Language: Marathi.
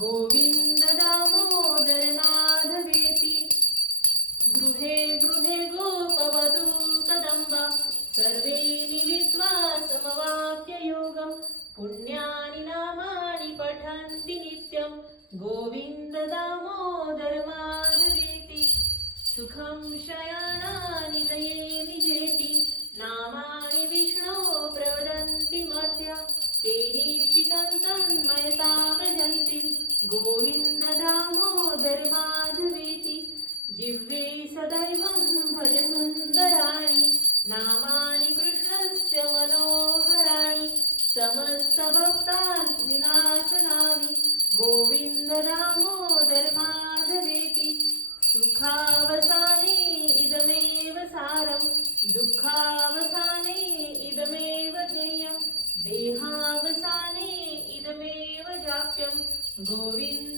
गोविंद दामोदर माधवेति गृहे गृहे गोपवधू कदम्बा सर्वे मिलित्वा समवाप्ययोगं पुण्यानि नामानि पठन्ति नित्यं गोविंद दामोदर माधवेति सुखं शयनानि लये निजेति नामानि विष्णो प्रवदन्ति मर्त्या ते निश्चितं तन्मयता व्रजन्ति गोविंद दामोदर माधवेति जिह्वे सदैवं भज सुन्दराणि नामानि कृष्णस्य मनोहराणि समस्तभक्तान् विनाशनानि गोविंद दामोदर माधवेति सुखावसाने इदमेव सारं दुःखावसाने इदमेव ज्ञेयं देहावसाने इदमेव जाप्यं गोविंद